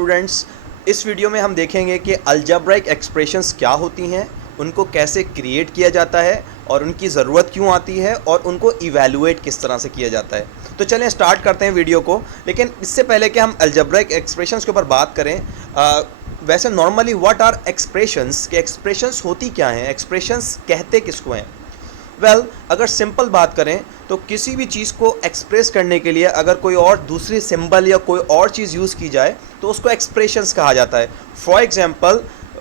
Students, इस video में हम देखेंगे कि अलजेब्राइक एक्सप्रेशंस क्या होती हैं, उनको कैसे क्रिएट किया जाता है और उनकी ज़रूरत क्यों आती है और उनको इवैल्यूएट किस तरह से किया जाता है। तो चलें स्टार्ट करते हैं वीडियो को। लेकिन इससे पहले कि हम अलजेब्राइक एक्सप्रेशंस के ऊपर बात करें, वैसे नॉर्मली व्हाट आर एक्सप्रेशंस, कि एक्सप्रेशंस होती क्या हैं, एक्सप्रेशंस कहते किसको हैं। अगर सिंपल बात करें तो किसी भी चीज़ को एक्सप्रेस करने के लिए अगर कोई और दूसरी सिंबल या कोई और चीज़ यूज़ की जाए तो उसको एक्सप्रेशंस कहा जाता है। फॉर एग्जांपल,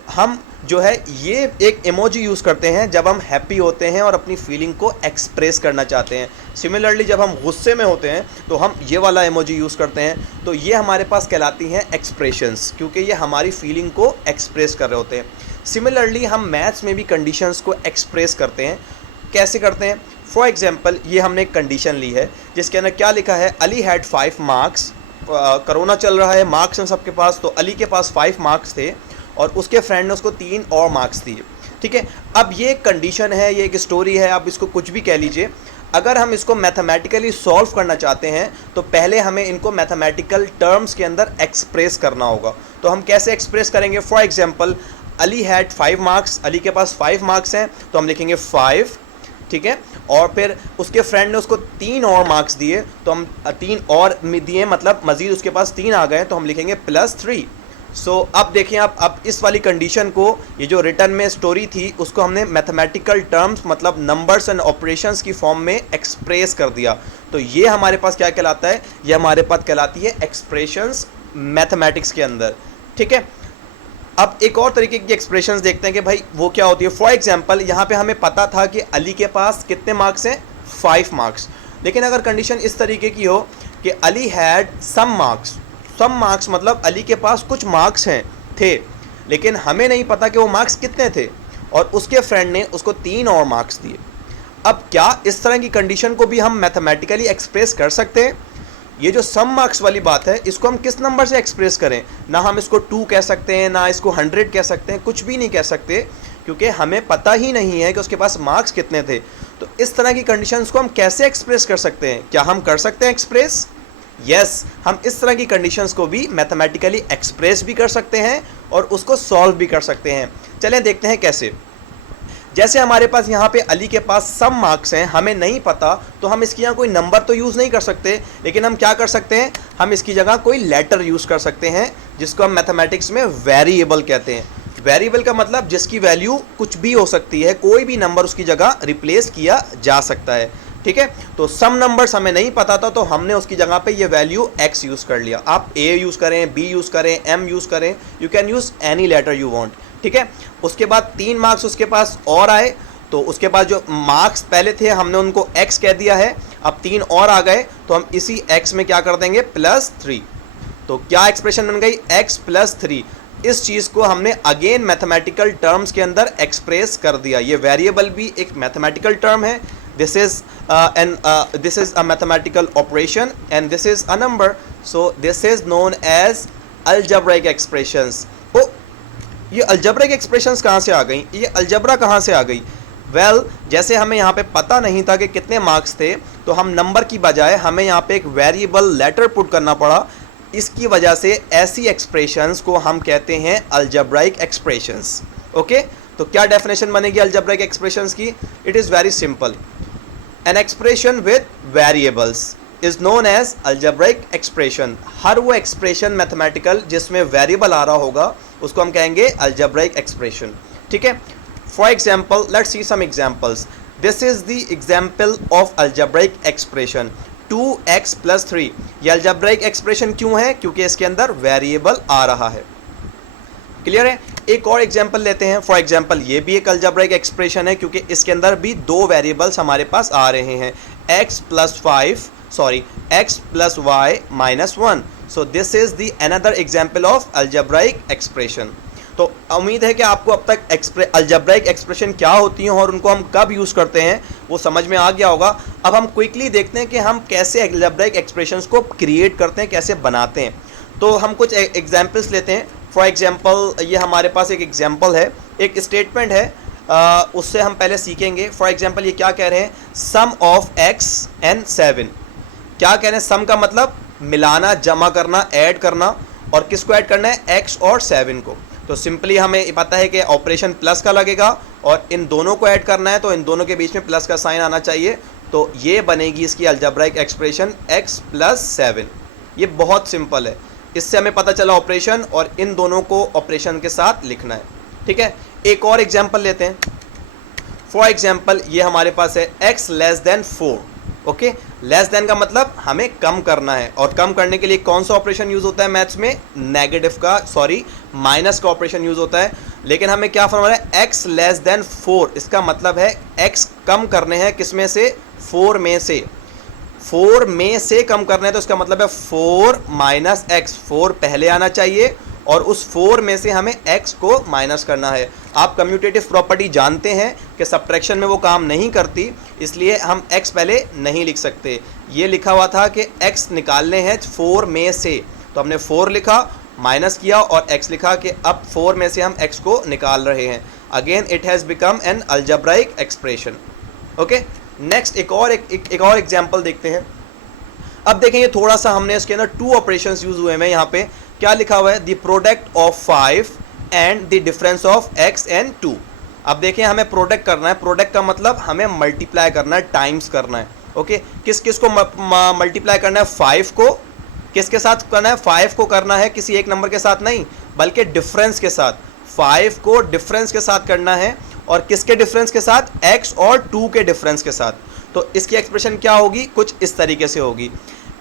हम जो है ये एक इमोजी यूज़ करते हैं जब हम हैप्पी होते हैं और अपनी फीलिंग को एक्सप्रेस करना चाहते हैं। सिमिलरली जब हम गुस्से में होते हैं तो हम ये वाला इमोजी यूज़ करते हैं। तो ये हमारे पास कहलाती हैं एक्सप्रेशंस, क्योंकि ये हमारी फीलिंग को एक्सप्रेस कर रहे होते हैं। सिमिलरली हम मैथ्स में भी कंडीशंस को एक्सप्रेस करते हैं। कैसे करते हैं? फॉर एग्जाम्पल, ये हमने एक कंडीशन ली है जिसके अंदर क्या लिखा है, अली हैड 5 मार्क्स। कोरोना चल रहा है, मार्क्स हैं सबके पास, तो अली के पास 5 मार्क्स थे और उसके फ्रेंड ने उसको 3 और मार्क्स दिए। ठीक है, अब ये एक कंडीशन है, ये एक स्टोरी है, आप इसको कुछ भी कह लीजिए। अगर हम इसको मैथमेटिकली सॉल्व करना चाहते हैं तो पहले हमें इनको मैथमेटिकल टर्म्स के अंदर एक्सप्रेस करना होगा। तो हम कैसे एक्सप्रेस करेंगे? For example, Ali had 5 marks, Ali के पास 5 मार्क्स हैं तो हम लिखेंगे 5, ठीक है, और फिर उसके फ्रेंड ने उसको 3 और मार्क्स दिए तो हम 3 और दिए, मतलब मज़ीद उसके पास 3 आ गए तो हम लिखेंगे +3। सो अब देखें, आप अब इस वाली कंडीशन को, ये जो रिटर्न में स्टोरी थी उसको हमने मैथमेटिकल टर्म्स मतलब नंबर्स एंड ऑपरेशंस की फॉर्म में एक्सप्रेस कर दिया। तो ये हमारे पास क्या कहलाता है? ये हमारे पास कहलाती है एक्सप्रेशंस मैथमेटिक्स के अंदर। ठीक है, अब एक और तरीके की एक्सप्रेशंस देखते हैं कि भाई वो क्या होती है। फॉर एग्जांपल, यहाँ पे हमें पता था कि अली के पास कितने मार्क्स हैं, 5 मार्क्स। लेकिन अगर कंडीशन इस तरीके की हो कि Ali had some marks, some marks मतलब अली के पास कुछ मार्क्स हैं थे, लेकिन हमें नहीं पता कि वो मार्क्स कितने थे, और उसके फ्रेंड ने उसको 3 और मार्क्स दिए। अब क्या इस तरह की कंडीशन को भी हम मैथमेटिकली एक्सप्रेस कर सकते हैं? ये जो सम मार्क्स वाली बात है, इसको हम किस नंबर से एक्सप्रेस करें? ना हम इसको 2 कह सकते हैं, ना इसको 100 कह सकते हैं, कुछ भी नहीं कह सकते, क्योंकि हमें पता ही नहीं है कि उसके पास मार्क्स कितने थे। तो इस तरह की कंडीशंस को हम कैसे एक्सप्रेस कर सकते हैं? क्या हम कर सकते हैं एक्सप्रेस? यस, हम इस तरह की कंडीशंस को भी मैथमेटिकली एक्सप्रेस भी कर सकते हैं और उसको सॉल्व भी कर सकते हैं। चलें देखते हैं कैसे। जैसे हमारे पास यहाँ पे अली के पास सम मार्क्स हैं, हमें नहीं पता, तो हम इसकी यहाँ कोई नंबर तो यूज़ नहीं कर सकते, लेकिन हम क्या कर सकते हैं, हम इसकी जगह कोई लेटर यूज़ कर सकते हैं, जिसको हम मैथमेटिक्स में वेरिएबल कहते हैं। वेरिएबल का मतलब जिसकी वैल्यू कुछ भी हो सकती है, कोई भी नंबर उसकी जगह रिप्लेस किया जा सकता है। ठीक है, तो सम नंबर्स हमें नहीं पता था तो हमने उसकी जगह पे ये वैल्यू x यूज़ कर लिया। आप a यूज़ करें, b यूज़ करें, m यूज़ करें, you can use any letter you want. ठीक है, उसके बाद 3 मार्क्स उसके पास और आए, तो उसके बाद जो मार्क्स पहले थे हमने उनको x कह दिया है, अब 3 और आ गए तो हम इसी x में क्या कर देंगे, +3। तो क्या एक्सप्रेशन बन गई, x + 3। इस चीज़ को हमने अगेन मैथमेटिकल टर्म्स के अंदर एक्सप्रेस कर दिया। ये वेरिएबल भी एक मैथमेटिकल टर्म है। This is a mathematical operation and this is a number, so this is known as algebraic expressions. ये अलजेब्रिक एक्सप्रेशंस कहाँ से आ गई, ये अलजेब्रा कहाँ से आ गई? जैसे हमें यहाँ पे पता नहीं था कि कितने मार्क्स थे, तो हम नंबर की बजाय हमें यहाँ पे एक वेरिएबल लेटर पुट करना पड़ा। इसकी वजह से ऐसी एक्सप्रेशंस को हम कहते हैं अलजेब्राइक एक्सप्रेशंस। ओके, तो क्या डेफिनेशन बनेगी अलजेब्राइक एक्सप्रेशंस की? It is very simple. An expression with variables is known as algebraic expression. हर वो एक्सप्रेशन मैथमेटिकल जिसमें वेरिएबल आ रहा होगा उसको हम कहेंगे अलजेब्राइक एक्सप्रेशन। ठीक है, for example, let's see some examples. This is the example of algebraic expression 2x + 3। ये अलजेब्राइक एक्सप्रेशन क्यों है? क्योंकि इसके अंदर वेरिएबल आ रहा है। क्लियर है? एक और एग्जाम्पल लेते हैं। फॉर एग्जाम्पल, ये भी एक अलजेब्राइक एक्सप्रेशन है क्योंकि इसके अंदर भी 2 वेरिएबल्स हमारे पास आ रहे हैं, x + y -1। So this is the another example of algebraic expression. तो उम्मीद है कि आपको अब तक अलजेब्राइक एक्सप्रेशन क्या होती हैं और उनको हम कब यूज़ करते हैं वो समझ में आ गया होगा। अब हम क्विकली देखते हैं कि हम कैसे अलजेब्राइक एक्सप्रेशंस को क्रिएट करते हैं, कैसे बनाते हैं। तो हम कुछ एग्जाम्पल्स लेते हैं। फॉर एग्जाम्पल, ये हमारे पास एक एग्जाम्पल है, एक स्टेटमेंट है, उससे हम पहले सीखेंगे। फॉर एग्जाम्पल, ये क्या कह रहे हैं, सम ऑफ x and 7। क्या कह रहे हैं? सम का मतलब मिलाना, जमा करना, ऐड करना, और किसको ऐड करना है, x और 7 को। तो सिंपली हमें पता है कि ऑपरेशन प्लस का लगेगा और इन दोनों को ऐड करना है, तो इन दोनों के बीच में प्लस का साइन आना चाहिए। तो ये बनेगी इसकी अलजेब्राइक एक्सप्रेशन x + 7। ये बहुत सिंपल है, इससे हमें पता चला ऑपरेशन, और इन दोनों को ऑपरेशन के साथ लिखना है। ठीक है, एक और एग्जाम्पल लेते हैं। फॉर एग्जाम्पल ये हमारे पास है x < 4। ओके, लेस देन का मतलब हमें कम करना है, और कम करने के लिए कौन सा ऑपरेशन यूज होता है मैथ्स में, माइनस का ऑपरेशन यूज होता है। लेकिन हमें क्या फॉर्मूला है, x < 4। इसका मतलब है x कम करने हैं किस में से, 4 में से। 4 में से कम करना है, तो इसका मतलब है 4 - x। 4 पहले आना चाहिए और उस 4 में से हमें x को माइनस करना है। आप कम्यूटेटिव प्रॉपर्टी जानते हैं कि सब्ट्रैक्शन में वो काम नहीं करती, इसलिए हम x पहले नहीं लिख सकते। ये लिखा हुआ था कि x निकालने हैं 4 में से, तो हमने 4 लिखा, माइनस किया और x लिखा कि अब 4 में से हम x को निकाल रहे हैं। Again it has become an algebraic expression. Okay, next एक और एग्जाम्पल देखते हैं। अब देखें, ये थोड़ा सा हमने इसके अंदर 2 ऑपरेशंस यूज हुए हैं। यहाँ पे क्या लिखा हुआ है, the product of 5 and the difference of x and 2। अब देखें, हमें प्रोडक्ट करना है। प्रोडक्ट का मतलब हमें मल्टीप्लाई करना है, टाइम्स करना है। ओके, किस किस को मल्टीप्लाई करना है, 5 को किसके साथ करना है, 5 को करना है किसी एक नंबर के साथ नहीं, बल्कि डिफरेंस के साथ। 5 को डिफरेंस के साथ करना है, और किसके डिफरेंस के साथ, x और 2 के डिफरेंस के साथ। तो इसकी एक्सप्रेशन क्या होगी, कुछ इस तरीके से होगी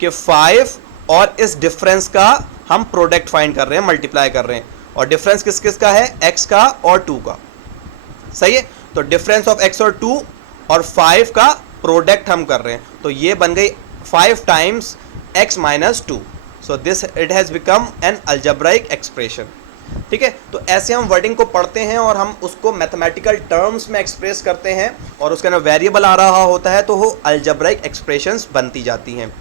कि 5 और इस डिफरेंस का हम प्रोडक्ट फाइंड कर रहे हैं, मल्टीप्लाई कर रहे हैं, और डिफरेंस किस किस का है, x का और 2 का। सही है, तो डिफरेंस ऑफ x और 2 और 5 का प्रोडक्ट हम कर रहे हैं, तो ये बन गई 5 times x - 2। So this it has become an algebraic expression. ठीक है, तो ऐसे हम वर्डिंग को पढ़ते हैं और हम उसको मैथमेटिकल टर्म्स में एक्सप्रेस करते हैं, और उसके अंदर वेरिएबल आ रहा होता है तो वो अलजेब्राइक एक्सप्रेशंस बनती जाती हैं।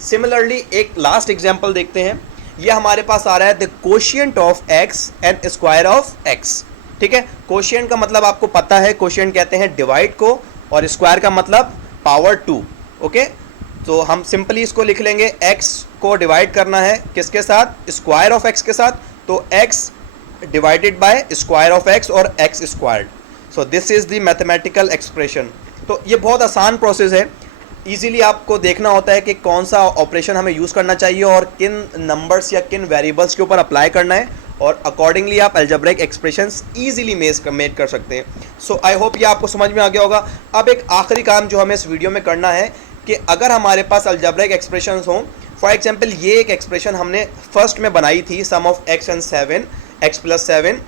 सिमिलरली एक लास्ट एग्जांपल देखते हैं। ये हमारे पास आ रहा है the quotient of x and square of x। ठीक है, कोशिएंट का मतलब आपको पता है, कोशिएंट कहते हैं डिवाइड को, और स्क्वायर का मतलब पावर 2। ओके, तो हम सिंपली इसको लिख लेंगे, x को डिवाइड करना है किसके साथ, स्क्वायर ऑफ x के साथ, तो x divided by square of x और x squared. So this is the mathematical expression. तो ये बहुत आसान प्रोसेस है, इजीली आपको देखना होता है कि कौन सा ऑपरेशन हमें यूज़ करना चाहिए और किन नंबर्स या किन वेरिएबल्स के ऊपर अप्लाई करना है, और अकॉर्डिंगली आप अलजेब्राइक एक्सप्रेशंस इजीली मेक कर सकते हैं। सो आई होप ये आपको समझ में आ गया होगा। अब एक आखिरी काम जो हमें इस वीडियो में करना है कि अगर हमारे पास अलजेब्राइक एक्सप्रेशंस हों, फॉर एग्जांपल ये एक एक्सप्रेशन हमने फर्स्ट में बनाई थी, सम ऑफ x एंड 7, x + 7।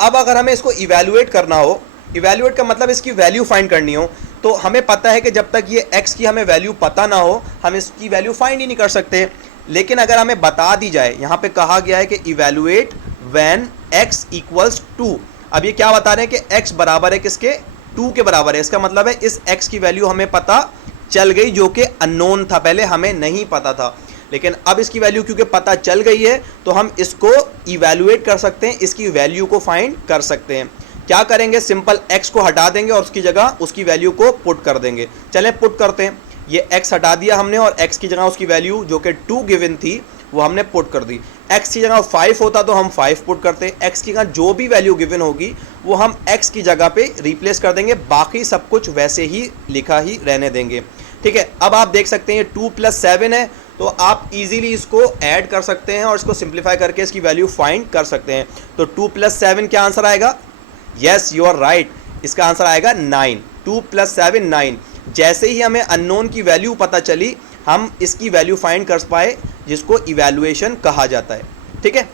अब अगर हमें इसको इवैल्यूएट करना हो, इवैल्यूएट का मतलब इसकी वैल्यू फाइंड करनी हो, तो हमें पता है कि जब तक ये x की हमें वैल्यू पता ना हो हम इसकी वैल्यू फाइंड ही नहीं कर सकते। लेकिन अगर हमें बता दी जाए, यहाँ पे कहा गया है कि इवैल्यूएट व्हेन x = 2। अब ये क्या बता रहे हैं कि x बराबर है किसके, 2 के बराबर है। इसका मतलब है इस x की वैल्यू हमें पता चल गई, जो कि अननोन था, पहले हमें नहीं पता था। लेकिन अब इसकी वैल्यू क्योंकि पता चल गई है तो हम इसको इवैल्यूएट कर सकते हैं, इसकी वैल्यू को फाइंड कर सकते हैं। क्या करेंगे, सिंपल x को हटा देंगे और उसकी जगह उसकी वैल्यू को पुट कर देंगे। चलें पुट करते हैं। ये x हटा दिया हमने और x की जगह उसकी वैल्यू जो कि 2 गिवन थी वो हमने पुट कर दी। x की जगह 5 होता तो हम 5 पुट करते, x की जगह जो भी वैल्यू गिवन होगी वो हम x की जगह पे रिप्लेस कर देंगे, बाकी सब कुछ वैसे ही लिखा ही रहने देंगे। ठीक है, अब आप देख सकते हैं 2 + 7 है, तो आप इजीली इसको ऐड कर सकते हैं और इसको सिंप्लीफाई करके इसकी वैल्यू फाइंड कर सकते हैं। तो 2 + 7 क्या आंसर आएगा, यस यू आर राइट, इसका आंसर आएगा 9। 2 + 7 9। जैसे ही हमें अननोन की वैल्यू पता चली हम इसकी वैल्यू फाइंड कर पाए, जिसको इवैल्यूएशन कहा जाता है। ठीक है,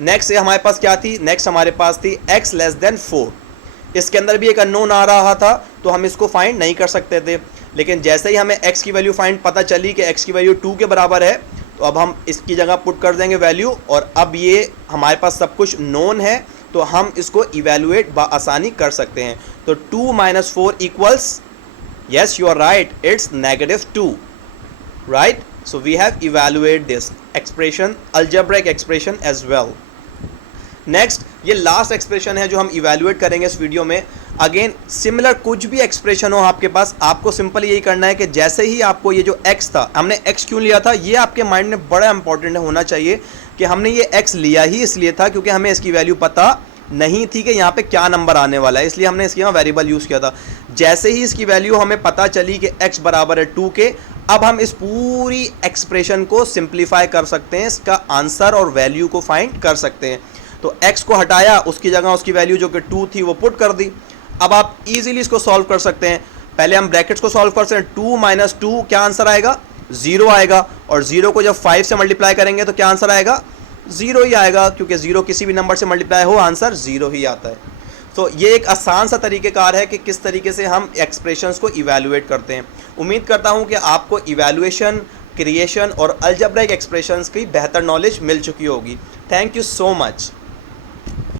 नेक्स्ट हमारे पास क्या थी, नेक्स्ट हमारे पास थी x < 4। इसके अंदर भी एक अननोन आ रहा था तो हम इसको फाइंड नहीं कर सकते थे, लेकिन जैसे ही हमें x की वैल्यू फाइंड पता चली कि x की वैल्यू 2 के बराबर है, तो अब हम इसकी जगह पुट कर देंगे वैल्यू, और अब ये हमारे पास सब कुछ नोन है तो हम इसको इवैल्यूएट आसानी कर सकते हैं। तो 2 - 4 equals, yes you are right, it's -2, right? So we have evaluated this expression, algebraic expression as well. Next ये लास्ट एक्सप्रेशन है जो हम इवैल्यूएट करेंगे इस वीडियो में। अगेन सिमिलर कुछ भी एक्सप्रेशन हो आपके पास, आपको सिंपल यही करना है कि जैसे ही आपको ये जो x था, हमने x क्यों लिया था ये आपके माइंड में बड़ा इंपॉर्टेंट होना चाहिए कि हमने ये x लिया ही इसलिए था क्योंकि हमें इसकी वैल्यू पता नहीं थी कि यहाँ पे क्या नंबर आने वाला है, इसलिए हमने इसके यहाँ वेरिएबल यूज़ किया था। जैसे ही इसकी वैल्यू हमें पता चली कि x बराबर है 2 के, अब हम इस पूरी एक्सप्रेशन को सिंप्लीफाई कर सकते हैं, इसका आंसर और वैल्यू को फाइंड कर सकते हैं। तो x को हटाया, उसकी जगह उसकी वैल्यू जो कि 2 थी वो पुट कर दी। अब आप इजीली इसको सॉल्व कर सकते हैं। पहले हम ब्रैकेट्स को सॉल्व कर सकते हैं। 2 माइनस 2 क्या आंसर आएगा? 0 आएगा। और 0 को जब 5 से मल्टीप्लाई करेंगे तो क्या आंसर आएगा? 0 ही आएगा, क्योंकि 0 किसी भी नंबर से मल्टीप्लाई हो आंसर 0 ही आता है। तो ये एक आसान सा तरीक़ेकार है कि किस तरीके से हम एक्सप्रेशंस को इवैल्यूएट करते हैं। उम्मीद करता हूँ कि आपको इवैल्यूएशन, क्रिएशन और अलजेब्रिक एक्सप्रेशंस की बेहतर नॉलेज मिल चुकी होगी। Thank you so much.